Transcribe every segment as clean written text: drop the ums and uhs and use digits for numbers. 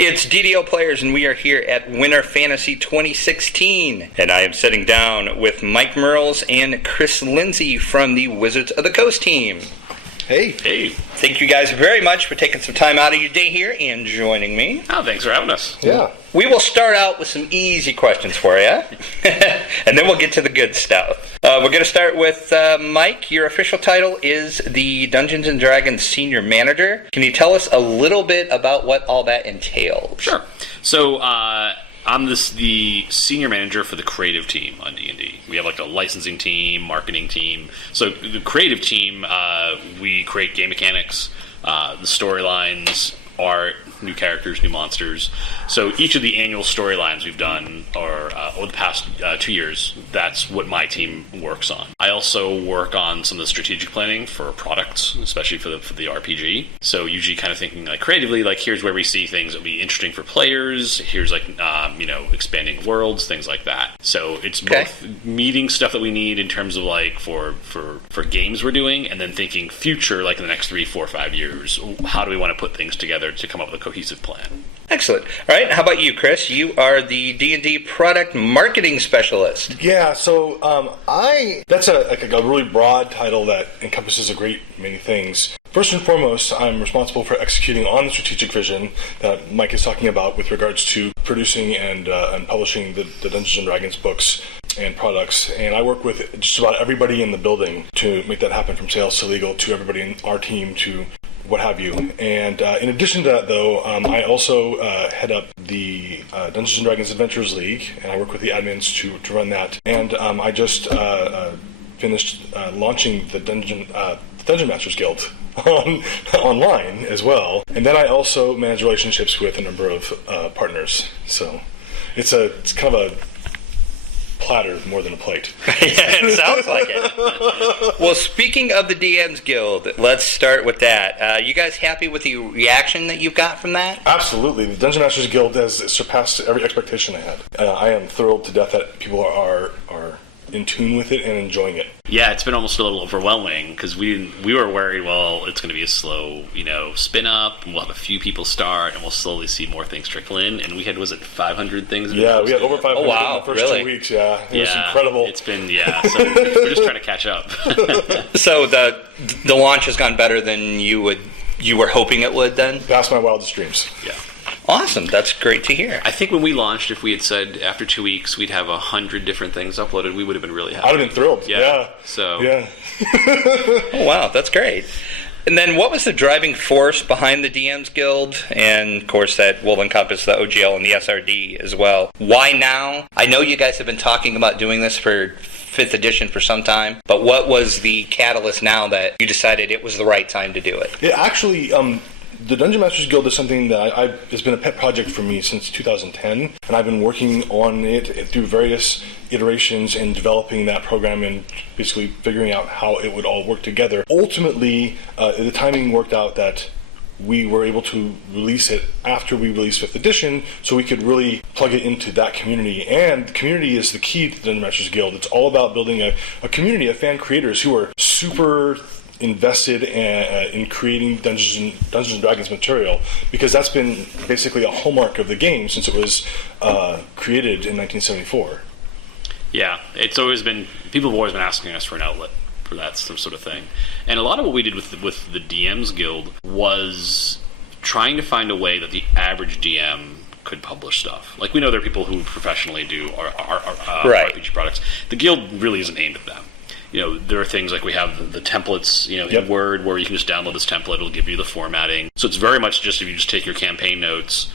It's DDO Players, and we are here at Winter Fantasy 2016. And I am sitting down with Mike Mearls and Chris Lindsey from the Wizards of the Coast team. Hey. Hey. Thank you guys very much for taking some time out of your day here and joining me. Oh, thanks for having us. Yeah. We will start out with some easy questions for you, and then we'll get to the good stuff. We're going to start with Mike. Your official title is the Dungeons & Dragons Senior Manager. Can you tell us a little bit about what all that entails? Sure. So, I'm the senior manager for the creative team on D&D. We have like a licensing team, marketing team. So the creative team, we create game mechanics, the storylines, art, new characters, new monsters. So each of the annual storylines we've done over the past 2 years, that's what my team works on. I also work on some of the strategic planning for products, especially for the RPG. So usually kind of thinking like creatively, like here's where we see things that will be interesting for players. Here's like, expanding worlds, things like that. So it's both meeting stuff that we need in terms of like for games we're doing, and then thinking future, like in the next 3, 4, 5 years, how do we want to put things together to come up with a cohesive plan. Excellent. All right, how about you, Chris? You are the D&D Product Marketing Specialist. Yeah, so that's a really broad title that encompasses a great many things. First and foremost, I'm responsible for executing on the strategic vision that Mike is talking about with regards to producing and publishing the Dungeons & Dragons books and products. And I work with just about everybody in the building to make that happen, from sales to legal to everybody in our team to what have you. And in addition to that, though, I also head up the Dungeons & Dragons Adventures League, and I work with the admins to run that. And I just finished launching the Dungeon Masters Guild online as well. And then I also manage relationships with a number of partners. So it's kind of a platter more than a plate. Yeah, it sounds like it. Well, speaking of the DM's Guild, let's start with that. You guys happy with the reaction that you've got from that? Absolutely. The Dungeon Masters Guild has surpassed every expectation I had. I am thrilled to death that people are in tune with it and enjoying it. Yeah, it's been almost a little overwhelming because we were worried, well, it's going to be a slow, spin up, and we'll have a few people start, and we'll slowly see more things trickle in. And we had, 500 things? Yeah, we had over 500 in the first really? 2 weeks. Yeah, it was incredible. It's been, so we're just trying to catch up. So the launch has gone better than you were hoping it would then? Past my wildest dreams. Yeah. Awesome. That's great to hear. I think when we launched, if we had said after 2 weeks we'd have 100 different things uploaded, we would have been really happy. I would have been thrilled. Yeah. So. Yeah. Oh, wow. That's great. And then what was the driving force behind the DM's Guild? And, of course, that will encompass the OGL and the SRD as well. Why now? I know you guys have been talking about doing this for 5th edition for some time, but what was the catalyst now that you decided it was the right time to do it? Yeah, actually, the Dungeon Masters Guild is something that has been a pet project for me since 2010, and I've been working on it through various iterations and developing that program and basically figuring out how it would all work together. Ultimately, the timing worked out that we were able to release it after we released 5th edition, so we could really plug it into that community. And the community is the key to the Dungeon Masters Guild. It's all about building a community of fan creators who are super invested in creating Dungeons & Dragons material, because that's been basically a hallmark of the game since it was created in 1974. Yeah, it's always been, people have always been asking us for an outlet for that sort of thing. And a lot of what we did with the DM's Guild was trying to find a way that the average DM could publish stuff. Like, we know there are people who professionally do our RPG products. The Guild really isn't aimed at them. There are things like we have the templates, in Word, where you can just download this template. It'll give you the formatting. So it's very much just if you just take your campaign notes,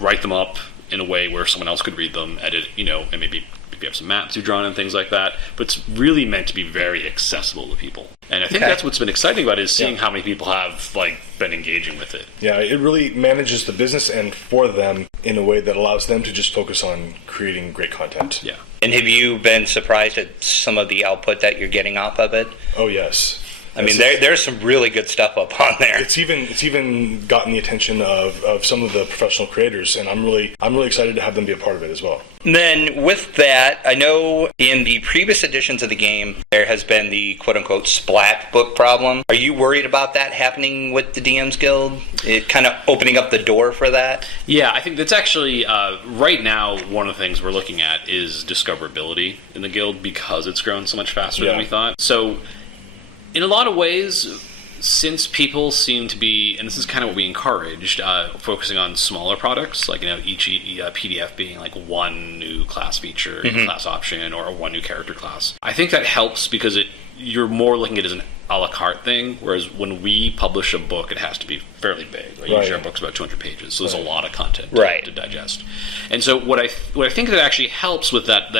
write them up in a way where someone else could read them, edit, and maybe you have some maps you've drawn and things like that. But it's really meant to be very accessible to people. And I think that's what's been exciting about it, is seeing how many people have been engaging with it. Yeah, it really manages the business end for them in a way that allows them to just focus on creating great content. Yeah. And have you been surprised at some of the output that you're getting off of it? Oh, yes. I mean, there's some really good stuff up on there. It's even gotten the attention of some of the professional creators, and I'm really excited to have them be a part of it as well. And then with that, I know in the previous editions of the game, there has been the quote-unquote splat book problem. Are you worried about that happening with the DMs Guild? It kind of opening up the door for that? Yeah, I think that's actually, right now, one of the things we're looking at is discoverability in the guild because it's grown so much faster than we thought. So, in a lot of ways, since people seem to be, and this is kind of what we encouraged, focusing on smaller products, like each PDF being like one new class feature, class option, or one new character class. I think that helps because you're more looking at it as an a la carte thing, whereas when we publish a book, it has to be fairly big. Right? Usually our book's about 200 pages, so there's a lot of content to digest. And so what I think that actually helps with that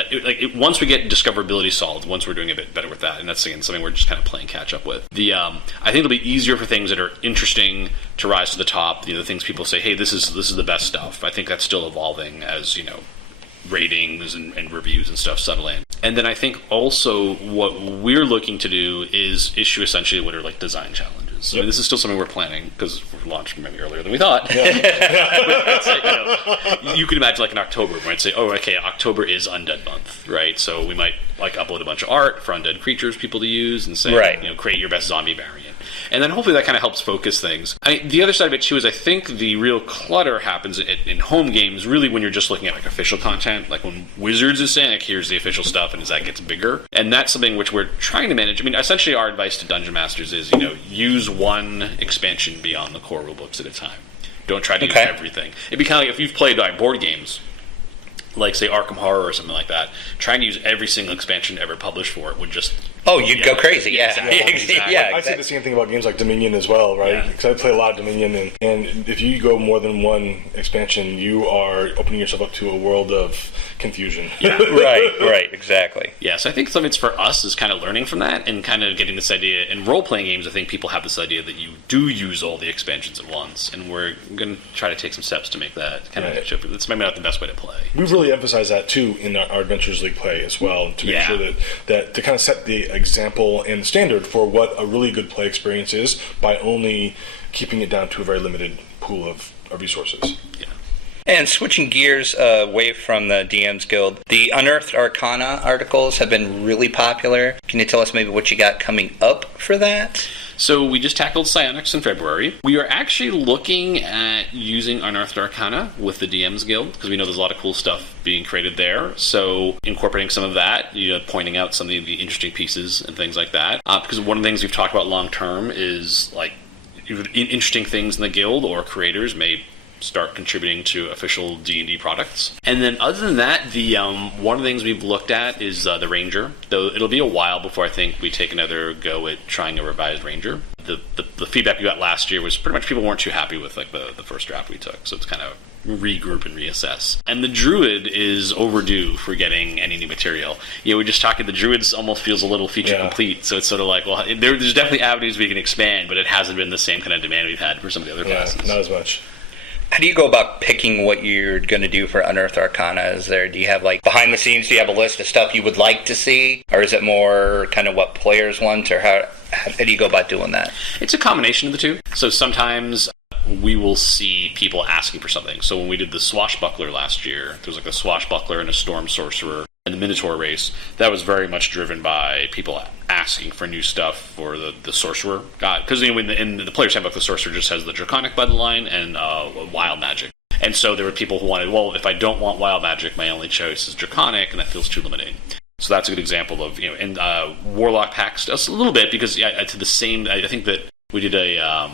once we get discoverability solved, once we're doing a bit better with that, and that's again something we're just kind of playing catch up with. I think it'll be easier for things that are interesting to rise to the top. The things people say, hey, this is the best stuff. I think that's still evolving as ratings and reviews and stuff settle in. And then I think also what we're looking to do is issue essentially what are like design challenges. I mean, this is still something we're planning because we're launching maybe earlier than we thought. You could imagine like in October, we might say, oh, okay, October is Undead Month, right? So we might like upload a bunch of art for undead creatures people to use and say, create your best zombie variant. And then hopefully that kind of helps focus things. The other side of it, too, is I think the real clutter happens in home games really when you're just looking at like official content, like when Wizards is saying, like, here's the official stuff, and as that gets bigger. And that's something which we're trying to manage. I mean, essentially our advice to Dungeon Masters is, use one expansion beyond the core rulebooks at a time. Don't try to use everything. It'd be kind of like if you've played board games, like, say, Arkham Horror or something like that, trying to use every single expansion ever published for it would just... Oh, you'd go crazy, Exactly. I say the same thing about games like Dominion as well, right? Because I play a lot of Dominion, and if you go more than one expansion, you are opening yourself up to a world of confusion. Right, exactly. Yeah, so I think some of it's for us is kind of learning from that and kind of getting this idea. In role-playing games, I think people have this idea that you do use all the expansions at once, and we're going to try to take some steps to make that kind of... It's maybe not the best way to play. We really emphasize that, too, in our Adventures League play as well, to make sure that to kind of set the example and the standard for what a really good play experience is by only keeping it down to a very limited pool of resources. Yeah. And switching gears away from the DMs Guild, the Unearthed Arcana articles have been really popular. Can you tell us maybe what you got coming up for that? So we just tackled Psionics in February. We are actually looking at using Unearthed Arcana with the DMs Guild because we know there's a lot of cool stuff being created there. So incorporating some of that, pointing out some of the interesting pieces and things like that. Because one of the things we've talked about long term is like interesting things in the guild or creators may start contributing to official D&D products. And then other than that, the one of the things we've looked at is the Ranger, though it'll be a while before I think we take another go at trying a revised Ranger. The feedback we got last year was pretty much people weren't too happy with like the first draft we took, so it's kind of regroup and reassess. And the Druid is overdue for getting any new material. We just talking, the Druids almost feels a little feature complete, so it's sort of like, well, there's definitely avenues we can expand, but it hasn't been the same kind of demand we've had for some of the other classes. Not as much. How do you go about picking what you're going to do for Unearthed Arcana? Do you have, like, behind the scenes, do you have a list of stuff you would like to see? Or is it more kind of what players want? Or how do you go about doing that? It's a combination of the two. So sometimes we will see people asking for something. So when we did the Swashbuckler last year, there was like a Swashbuckler and a Storm Sorcerer and the Minotaur race. That was very much driven by people asking for new stuff for the Sorcerer. Because in the Player's Handbook, the Sorcerer just has the Draconic by the line and Wild Magic. And so there were people who wanted, well, if I don't want Wild Magic, my only choice is Draconic, and that feels too limiting. So that's a good example of, and Warlock packs us a little bit because to the same, I think that we did a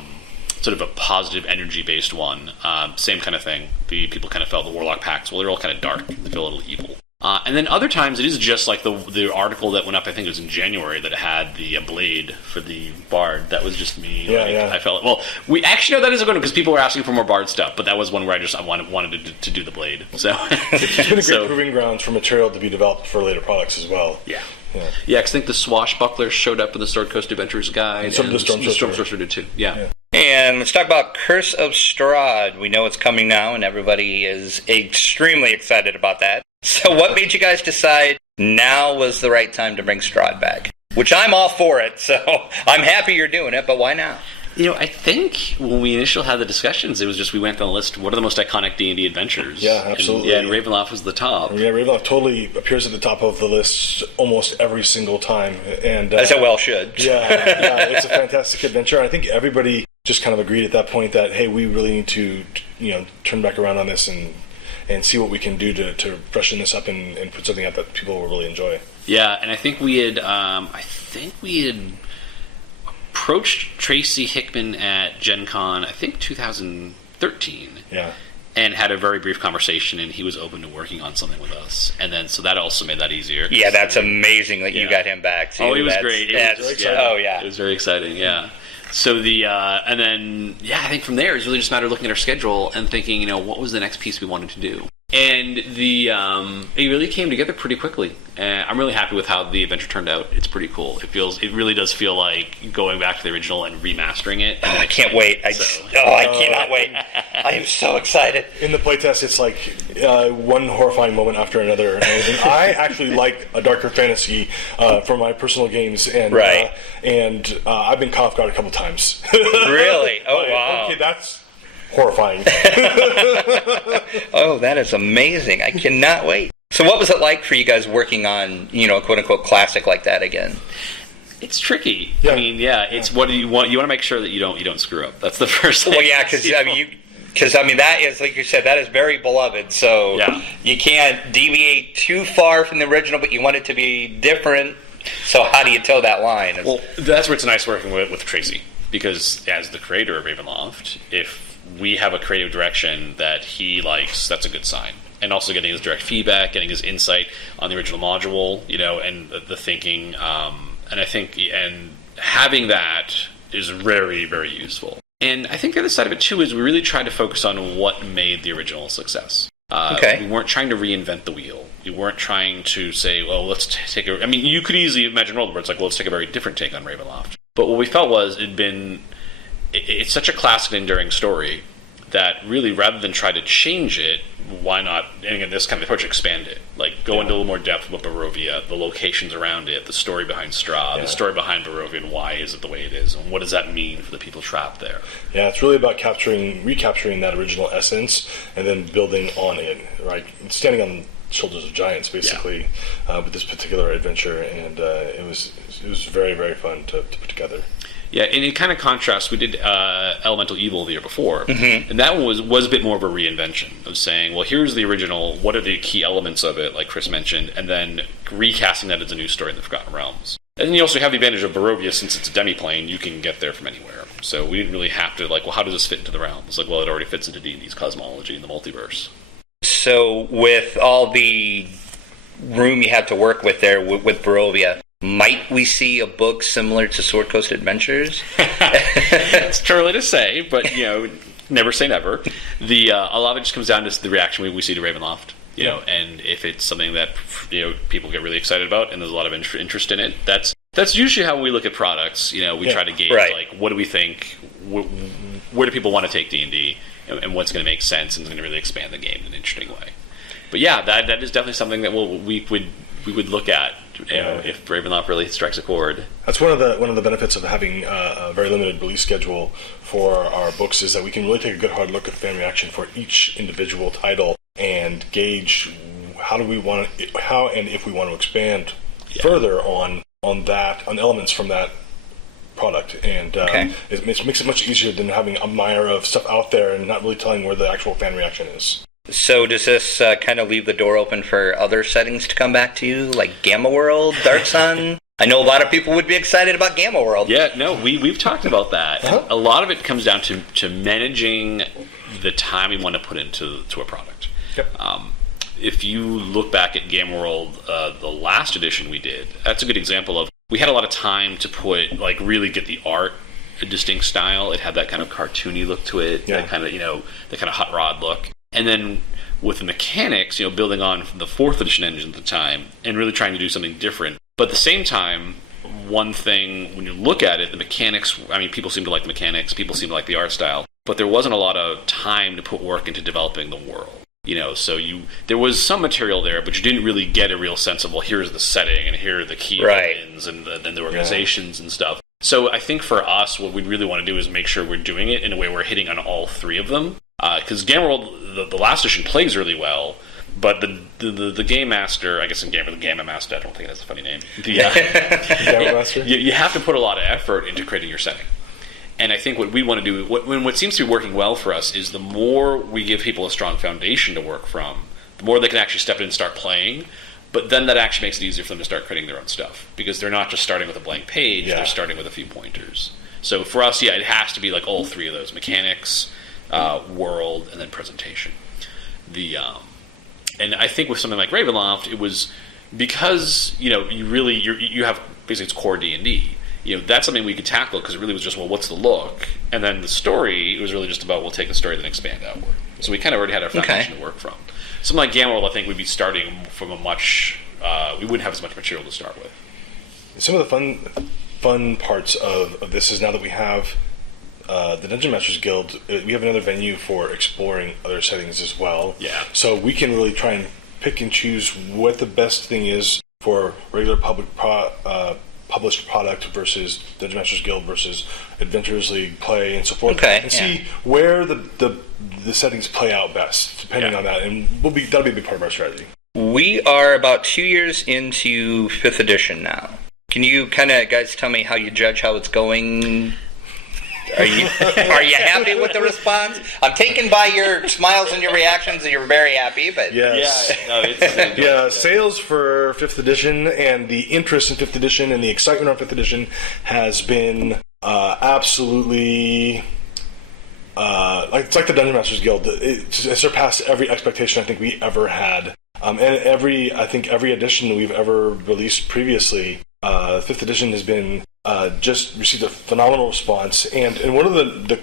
sort of a positive energy-based one. Same kind of thing. The people kind of felt the Warlock packs, well, they're all kind of dark. They feel a little evil. And then other times it is just like the article that went up, I think it was in January, that had the blade for the Bard. That was just me. I felt, well, we actually know that is a good one because people were asking for more Bard stuff, but that was one where I wanted to do the blade. So it's been a great proving ground for material to be developed for later products as well. Yeah, because I think the Swashbuckler showed up in the Sword Coast Adventures guide. And some of the Storm Sorcerer did too. Yeah. And let's talk about Curse of Strahd. We know it's coming now, and everybody is extremely excited about that. So what made you guys decide now was the right time to bring Strahd back? Which I'm all for it, so I'm happy you're doing it, but why now? I think when we initially had the discussions, it was just we went down the list, what are the most iconic D&D adventures? Yeah, absolutely. And Ravenloft was the top. Yeah, Ravenloft totally appears at the top of the list almost every single time. And as it well should. Yeah, it's a fantastic adventure. I think everybody just kind of agreed at that point that, hey, we really need to turn back around on this and see what we can do to freshen this up and put something out that people will really enjoy. Yeah, and I think we had approached Tracy Hickman at Gen Con, I think 2013. Yeah. And had a very brief conversation, and he was open to working on something with us. And then, so that also made that easier. Yeah, that's amazing that you got him back, too. Oh, he was great. It was very exciting, yeah. So and then, I think from there, it's really just a matter of looking at our schedule and thinking, what was the next piece we wanted to do. And it really came together pretty quickly. And I'm really happy with how the adventure turned out. It's pretty cool. It really does feel like going back to the original and remastering it. And I can't wait. I cannot wait. I am so excited. In the playtest, it's like one horrifying moment after another. And I actually like a darker fantasy for my personal games, and I've been caught off guard a couple times. Really? Oh, wow. Okay, that's horrifying. Oh, that is amazing. I cannot wait. So what was it like for you guys working on, a quote-unquote classic like that again? It's tricky. Yeah. I mean, it's what do you want? You want to make sure that you don't screw up. That's the first thing. Well, yeah, because that is, like you said, that is very beloved. So you can't deviate too far from the original, but you want it to be different. So how do you toe that line? Well, that's where it's nice working with Tracy, because as the creator of Ravenloft, if we have a creative direction that he likes, that's a good sign. And also getting his direct feedback, getting his insight on the original module, and the thinking. And I think having that is very, very useful. And I think the other side of it, too, is we really tried to focus on what made the original a success. We weren't trying to reinvent the wheel. We weren't trying to say, well, let's take I mean, you could easily imagine a world where it's like, well, let's take a very different take on Ravenloft. But what we felt was it's such a classic and enduring story that really, rather than try to change it, why not, and again, this kind of approach, expand it. Like, go into a little more depth about Barovia, the locations around it, the story behind Strahd, the story behind Barovia, and why is it the way it is, and what does that mean for the people trapped there? Yeah, it's really about recapturing that original essence, and then building on it, right? Standing on shoulders of giants, basically, with this particular adventure, and it was very, very fun to put together. Yeah, and in kind of contrast, we did Elemental Evil the year before, and that one was a bit more of a reinvention of saying, well, here's the original, what are the key elements of it, like Chris mentioned, and then recasting that as a new story in the Forgotten Realms. And then you also have the advantage of Barovia, since it's a demi-plane, you can get there from anywhere. So we didn't really have to, well, how does this fit into the realms? Like, well, it already fits into D&D's cosmology and the multiverse. So with all the room you had to work with there with Barovia, might we see a book similar to Sword Coast Adventures? It's too early to say, but never say never. A lot of it just comes down to the reaction we see to Ravenloft. And if it's something that people get really excited about, and there's a lot of interest in it, that's usually how we look at products. We try to gauge what do we think, where do people want to take D&D, and what's going to make sense and is going to really expand the game in an interesting way. But that is definitely something that we would look at. If Ravenloft really strikes a chord. That's one of the benefits of having a very limited release schedule for our books, is that we can really take a good hard look at fan reaction for each individual title and gauge how and if we want to expand further on elements from that product, and it makes it much easier than having a mire of stuff out there and not really telling where the actual fan reaction is. So does this kind of leave the door open for other settings to come back to you, like Gamma World, Dark Sun? I know a lot of people would be excited about Gamma World. Yeah, no, we've talked about that. A lot of it comes down to managing the time we want to put into a product. Yep. If you look back at Gamma World, the last edition we did, that's a good example of, we had a lot of time to put, really get the art a distinct style. It had that kind of cartoony look to it, that kind of, that kind of hot rod look. And then with the mechanics, building on the 4th edition engine at the time, and really trying to do something different. But at the same time, one thing, when you look at it, the mechanics, people seem to like the mechanics, people seem to like the art style, but there wasn't a lot of time to put work into developing the world. So there was some material there, but you didn't really get a real sense of, well, here's the setting, and here are the key villains, and then the organizations and stuff. So I think for us, what we really want to do is make sure we're doing it in a way we're hitting on all three of them. Because Gamma World, the last edition plays really well, but the Game Master, I guess in the Gamma Master, I don't think that's a funny name. Gamma Master? You have to put a lot of effort into creating your setting. And I think what we want to do, what seems to be working well for us, is the more we give people a strong foundation to work from, the more they can actually step in and start playing. But then that actually makes it easier for them to start creating their own stuff, because they're not just starting with a blank page; they're starting with a few pointers. So for us, it has to be like all three of those: mechanics, world, and then presentation. And I think with something like Ravenloft, it was because you have basically it's core D&D. That's something we could tackle because it really was just, well, what's the look? And then the story, it was really just about, we'll take the story and then expand outward. So we kind of already had our foundation to work from. Something like Gamma World, I think we'd be starting from we wouldn't have as much material to start with. Some of the fun parts of this is now that we have the Dungeon Masters Guild, we have another venue for exploring other settings as well. Yeah. So we can really try and pick and choose what the best thing is for regular published product versus Dungeon Masters Guild versus Adventurers League play and so forth, and see where the settings play out best, depending on that, and that'll be a big part of our strategy. We are about 2 years into 5th edition now. Can you kind of, guys, tell me how you judge how it's going? Are you happy with the response? I'm taken by your smiles and your reactions, and you're very happy. But sales for 5th edition and the interest in 5th edition and the excitement on 5th edition has been absolutely it's like the Dungeon Masters Guild. It surpassed every expectation I think we ever had, and every edition we've ever released previously. 5th edition has been just received a phenomenal response, and one of the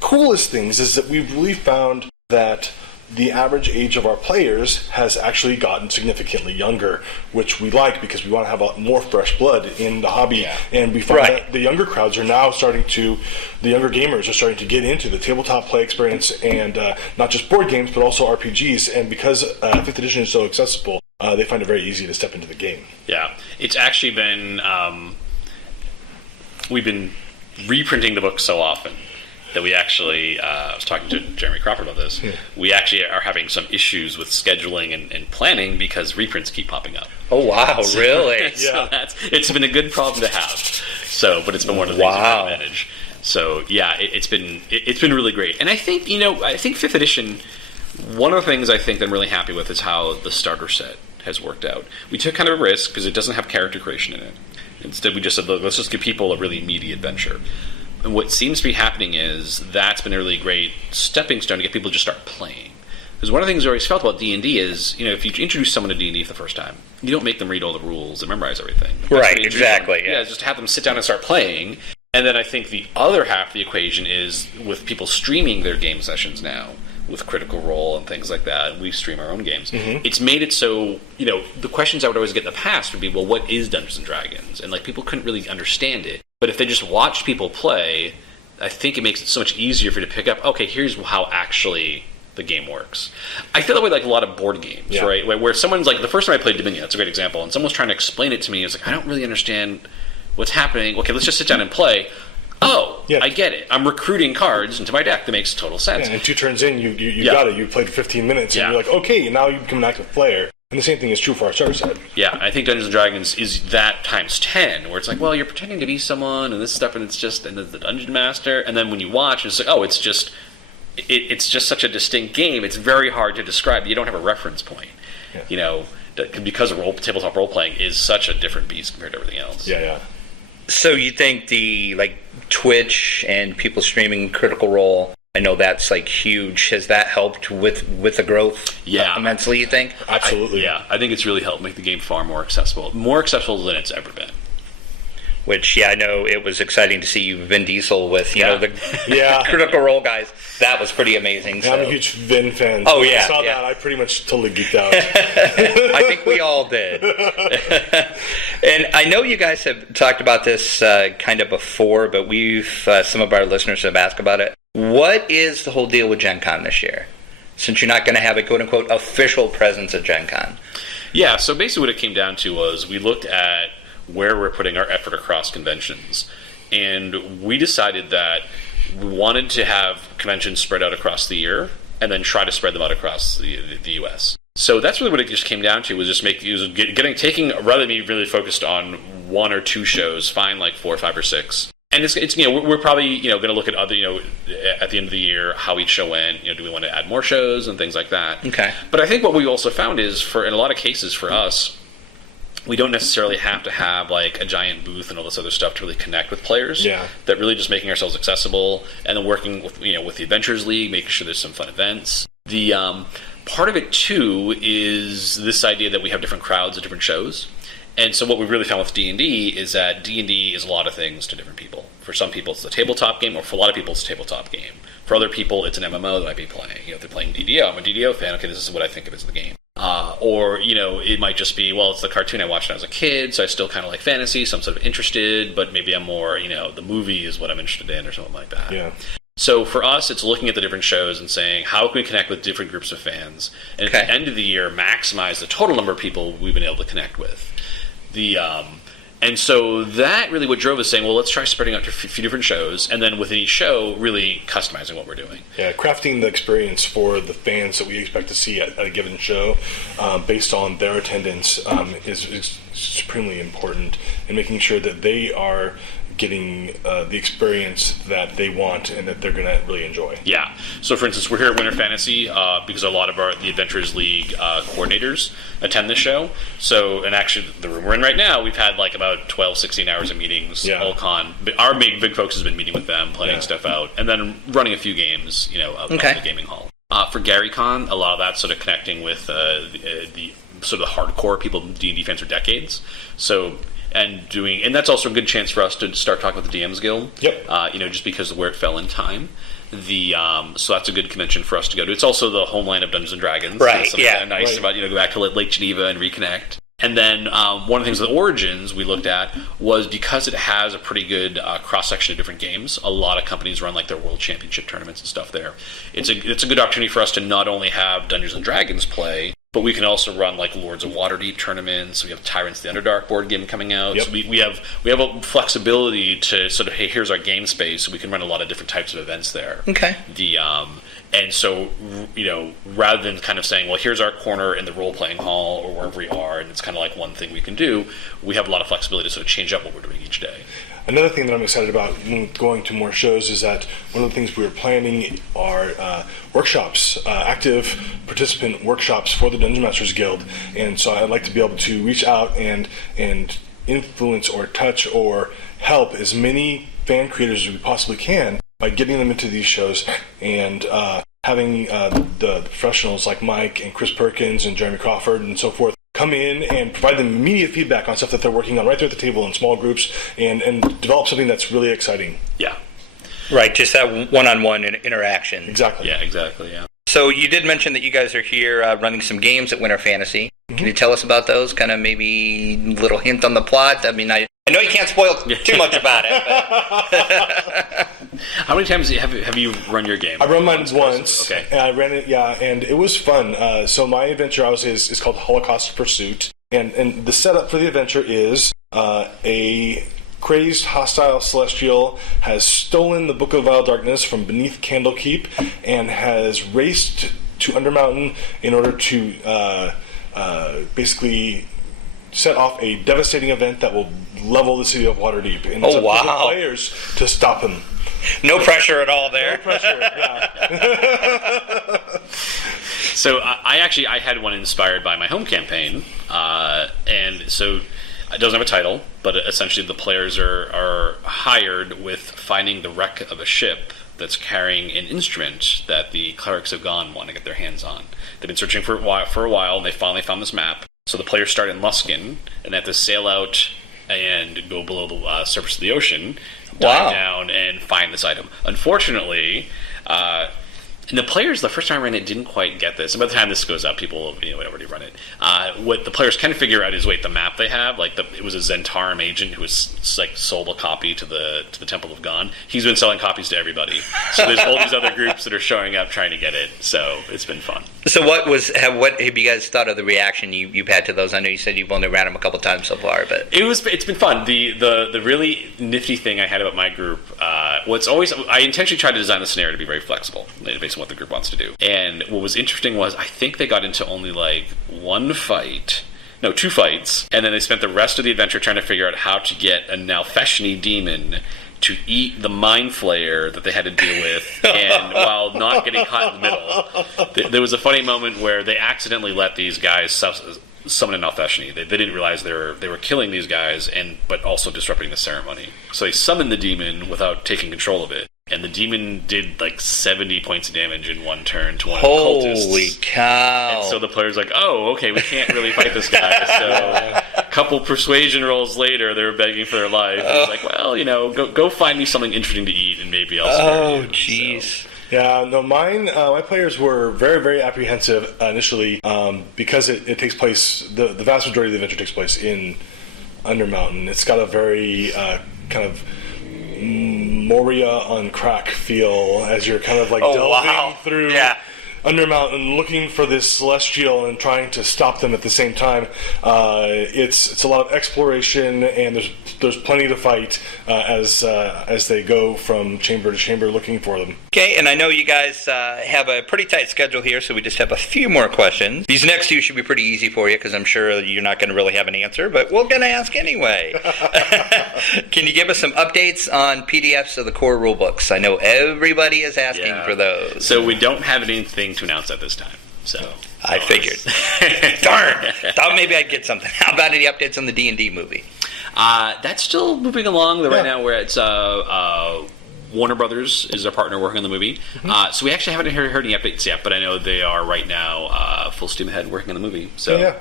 coolest things is that we've really found that the average age of our players has actually gotten significantly younger, which we like because we want to have more fresh blood in the hobby. And we find that the younger crowds are now the younger gamers are starting to get into the tabletop play experience, and not just board games, but also RPGs. And because 5th edition is so accessible, they find it very easy to step into the game. Yeah, it's actually been... we've been reprinting the book so often that we actually, I was talking to Jeremy Crawford about this, we actually are having some issues with scheduling and planning because reprints keep popping up. Oh, wow, really? So it's been a good problem to have. But it's been one of the things we've had to manage. So, it's been really great. And I think, 5th edition, one of the things I think that I'm really happy with is how the starter set has worked out. We took kind of a risk because it doesn't have character creation in it. Instead, we just said, let's just give people a really meaty adventure. And what seems to be happening is that's been a really great stepping stone to get people to just start playing. Because one of the things I always felt about D&D is, if you introduce someone to D&D for the first time, you don't make them read all the rules and memorize everything. Right, exactly. Just have them sit down and start playing. And then I think the other half of the equation is with people streaming their game sessions now, with Critical Role and things like that. We stream our own games. Mm-hmm. It's made it so, the questions I would always get in the past would be, well, what is Dungeons & Dragons? And, people couldn't really understand it. But if they just watch people play, I think it makes it so much easier for you to pick up, okay, here's how actually the game works. I feel that way a lot of board games, right? Where someone's the first time I played Dominion, that's a great example, and someone's trying to explain it to me, it's I don't really understand what's happening. Okay, let's just sit down and play. Oh, I get it. I'm recruiting cards into my deck. That makes total sense. Yeah, and 2 turns in, you got it. You played 15 minutes, and you're like, okay, now you become an active player. And the same thing is true for our starter set. Yeah, I think Dungeons & Dragons is that times 10, where it's you're pretending to be someone, and this stuff, and it's just, and the Dungeon Master, and then when you watch, it's it's just, it's just such a distinct game, it's very hard to describe. You don't have a reference point. Yeah. Because tabletop role-playing is such a different beast compared to everything else. Yeah. So you think the Twitch and people streaming Critical Role, I know that's huge. Has that helped with the growth immensely, you think? Absolutely. I think it's really helped make the game far more accessible than it's ever been. Which, I know it was exciting to see Vin Diesel with, the Critical Role guys. That was pretty amazing. So. I'm a huge Vin fan. Oh, yeah. I saw that. I pretty much totally geeked out. I think we all did. And I know you guys have talked about this kind of before, but some of our listeners have asked about it. What is the whole deal with Gen Con this year? since you're not going to have a quote-unquote official presence at Gen Con? Yeah, so basically what it came down to was we looked at where we're putting our effort across conventions, and we decided that we wanted to have conventions spread out across the year and then try to spread them out across the U.S. So that's really what it just came down to, was just taking rather than be really focused on one or two shows, find like 4 or 5 or 6. And it's we're probably going to look at other at the end of the year how each show went. Do we want to add more shows and things like that? Okay. But I think what we also found is in a lot of cases for us, we don't necessarily have to have like a giant booth and all this other stuff to really connect with players. Yeah. That really just making ourselves accessible, and then working with with the Adventures League, making sure there's some fun events. The part of it too is this idea that we have different crowds at different shows. And so what we really found with D&D is that D&D is a lot of things to different people. For some people, it's a tabletop game, or for a lot of people, it's a tabletop game. For other people, it's an MMO that might be playing. If they're playing DDO, I'm a DDO fan. Okay, this is what I think of as the game. Or it might just be, well, it's the cartoon I watched when I was a kid, so I still kind of like fantasy, so I'm sort of interested, but maybe I'm more, the movie is what I'm interested in, or something like that. Yeah. So for us, it's looking at the different shows and saying, how can we connect with different groups of fans? And at the end of the year, maximize the total number of people we've been able to connect with. And so that really what drove us saying, well, let's try spreading out to a few different shows, and then within each show, really customizing what we're doing. Yeah, crafting the experience for the fans that we expect to see at a given show based on their attendance is supremely important, and making sure that they are getting the experience that they want and that they're going to really enjoy. Yeah. So, for instance, we're here at Winter Fantasy because a lot of the Adventures League coordinators attend this show. So, and actually, the room we're in right now, we've had like about 12, 16 hours of meetings all con. Our big folks has been meeting with them, planning stuff out, and then running a few games, of the gaming hall. For GaryCon, a lot of that's sort of connecting with the sort of the hardcore people, D&D fans for decades. So. And that's also a good chance for us to start talking with the DMs Guild. Yep. Just because of where it fell in time. So that's a good convention for us to go to. It's also the homeland of Dungeons and Dragons. Right. So yeah. Nice about go back to Lake Geneva and reconnect. And then one of the things with Origins we looked at was because it has a pretty good cross section of different games. A lot of companies run like their World Championship tournaments and stuff there. It's a good opportunity for us to not only have Dungeons and Dragons play, but we can also run like Lords of Waterdeep tournaments. We have Tyrants of the Underdark board game coming out. Yep. So we have a flexibility to sort of, hey, here's our game space. So we can run a lot of different types of events there. Okay. And so, rather than kind of saying, well, here's our corner in the role-playing hall or wherever we are, and it's kind of like one thing we can do, we have a lot of flexibility to sort of change up what we're doing each day. Another thing that I'm excited about going to more shows is that one of the things we were planning are workshops, active participant workshops for the Dungeon Masters Guild. And so I'd like to be able to reach out and influence or touch or help as many fan creators as we possibly can by getting them into these shows and having the professionals like Mike and Chris Perkins and Jeremy Crawford and so forth come in and provide them immediate feedback on stuff that they're working on right there at the table in small groups and develop something that's really exciting. Yeah. Right, just that one-on-one interaction. Exactly. Yeah, exactly, yeah. So you did mention that you guys are here running some games at Winter Fantasy. Mm-hmm. Can you tell us about those? Kind of maybe a little hint on the plot? I mean, I know you can't spoil too much about it. But How many times have you run your game? I run mine once. Okay. And I ran it, and it was fun. So my adventure, obviously, is called Holocaust Pursuit. And the setup for the adventure is a crazed, hostile celestial has stolen the Book of Vile Darkness from beneath Candlekeep and has raced to Undermountain in order to basically set off a devastating event that will level the city of Waterdeep. And it's up to the players to stop him. No pressure at all there. No pressure, yeah. So I had one inspired by my home campaign, and so it doesn't have a title, but essentially the players are hired with finding the wreck of a ship that's carrying an instrument that the clerics of Gone want to get their hands on. They've been searching for a while, and they finally found this map. So the players start in Luskin, and they have to sail out and go below the surface of the ocean, dive down, and find this item. Unfortunately, And the players, the first time I ran it, didn't quite get this. And by the time this goes up, people would already run it. What the players kind of figure out is, the map they have, it was a Zentarum agent who was sold a copy to the Temple of Gon. He's been selling copies to everybody. So there's all these other groups that are showing up trying to get it. So it's been fun. So what have you guys thought of the reaction you've had to those? I know you said you've only ran them a couple times so far, but it's been fun. The really nifty thing I had about my group, I intentionally tried to design the scenario to be very flexible based on what the group wants to do. And what was interesting was I think they got into only two fights, and then they spent the rest of the adventure trying to figure out how to get a Nalfeshni demon to eat the mind flayer that they had to deal with, and while not getting caught in the middle. There was a funny moment where they accidentally let these guys summon a Nalfeshni. They didn't realize they were killing these guys, but also disrupting the ceremony. So they summoned the demon without taking control of it. And the demon did 70 points of damage in one turn to one of the cultists. Holy cow. And so the player's like, oh, okay, we can't really fight this guy. So a couple persuasion rolls later, they were begging for their life. He's like, well, go find me something interesting to eat and maybe I'll spare you. Oh, jeez. So. Yeah, no, my players were very, very apprehensive initially because it takes place, the vast majority of the adventure takes place in Undermountain. It's got a very kind of Moria on crack feel as you're kind of delving through Undermountain looking for this celestial and trying to stop them at the same time. It's a lot of exploration, and there's plenty to fight as they go from chamber to chamber looking for them. Okay, and I know you guys have a pretty tight schedule here, so we just have a few more questions. These next two should be pretty easy for you because I'm sure you're not going to really have an answer, but we're going to ask anyway. Can you give us some updates on PDFs of the core rulebooks? I know everybody is asking for those. So we don't have anything to announce at this time. So I figured. Darn! Thought maybe I'd get something. How about any updates on the D&D movie? That's still moving along. Right now, where it's Warner Brothers is our partner working on the movie. Mm-hmm. So we actually haven't heard any updates yet, but I know they are right now full steam ahead working on the movie. So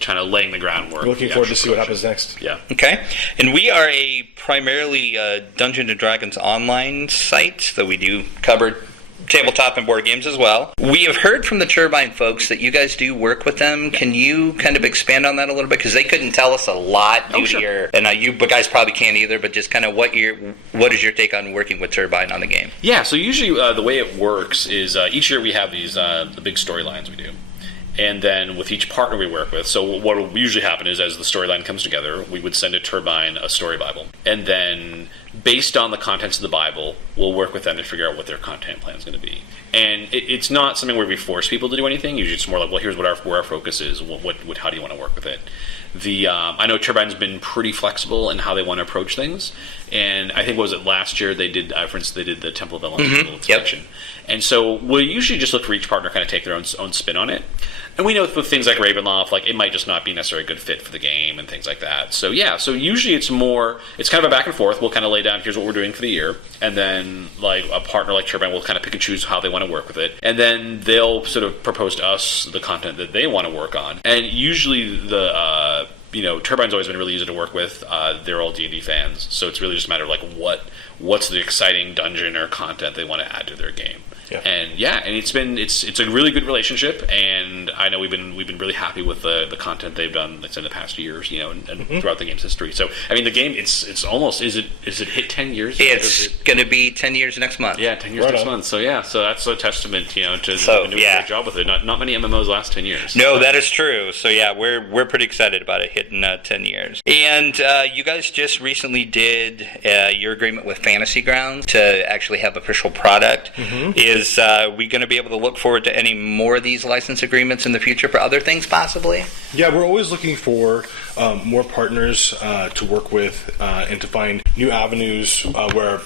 kind of laying the groundwork. We're looking forward to see what happens next. Yeah. Okay. And we are a primarily Dungeons & Dragons online site, though we do cover tabletop and board games as well. We have heard from the Turbine folks that you guys do work with them. Can you kind of expand on that a little bit? Because they couldn't tell us a lot due to your... And you guys probably can't either, but just kind of what is your take on working with Turbine on the game? Yeah, so usually the way it works is each year we have these the big storylines we do. And then with each partner we work with, so what will usually happen is as the storyline comes together, we would send a Turbine a story Bible. And then based on the contents of the Bible, we'll work with them to figure out what their content plan is going to be. And it's not something where we force people to do anything. Usually it's more like, well, here's where our focus is. How do you want to work with it? I know Turbine's been pretty flexible in how they want to approach things. And I think, last year they did, for instance, they did the Temple of Elemental section. Yep. And so we'll usually just look for each partner kind of take their own spin on it. And we know with things like Ravenloft, it might just not be necessarily a good fit for the game and things like that. So so usually it's kind of a back and forth. We'll kind of lay down, here's what we're doing for the year. And then a partner like Turbine will kind of pick and choose how they want to work with it. And then they'll sort of propose to us the content that they want to work on. And usually Turbine's always been really easy to work with. They're all D&D fans. So it's really just a matter of what's the exciting dungeon or content they want to add to their game. Yeah. And it's a really good relationship, and I know we've been really happy with the content they've done in the past years, and throughout the game's history. So I mean, the game it's almost is it hit 10 years? It's going to be 10 years next month. Yeah, 10 years next month. So so that's a testament, to them doing a great job with it. Not many MMOs last 10 years. No, that is true. So we're pretty excited about it hitting 10 years. And you guys just recently did your agreement with Fantasy Grounds to actually have official product. Mm-hmm. Is we going to be able to look forward to any more of these license agreements in the future for other things, possibly? Yeah, we're always looking for more partners to work with and to find new avenues where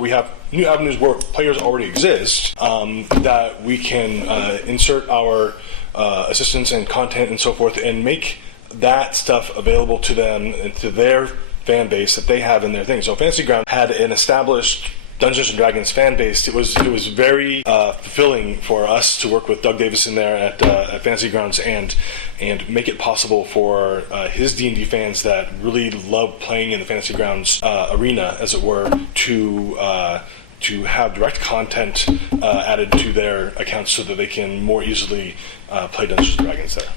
we have new avenues where players already exist that we can insert our assistance and content and so forth and make that stuff available to them and to their fan base that they have in their thing. So Fantasy Ground had an established Dungeons & Dragons fan base. It was very fulfilling for us to work with Doug Davis in there at Fantasy Grounds and make it possible for his D&D fans that really love playing in the Fantasy Grounds arena, as it were, to to have direct content added to their accounts so that they can more easily play Dungeons & Dragons there.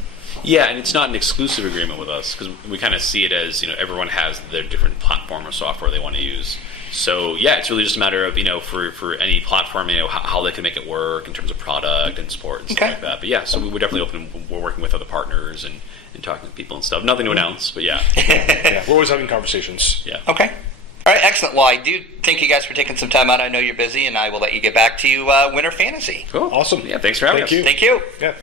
Yeah, and it's not an exclusive agreement with us because we kind of see it as, everyone has their different platform or software they want to use. So yeah, it's really just a matter of, for any platform, how they can make it work in terms of product and support and stuff like that. But yeah, so we're definitely we're working with other partners and talking to people and stuff. Nothing to announce, but yeah. Yeah, we're always having conversations. Yeah. Okay. All right, excellent. Well, I do thank you guys for taking some time out. I know you're busy, and I will let you get back to Winter Fantasy. Cool. Awesome. Yeah, thanks for having us. You. Thank you. Yeah.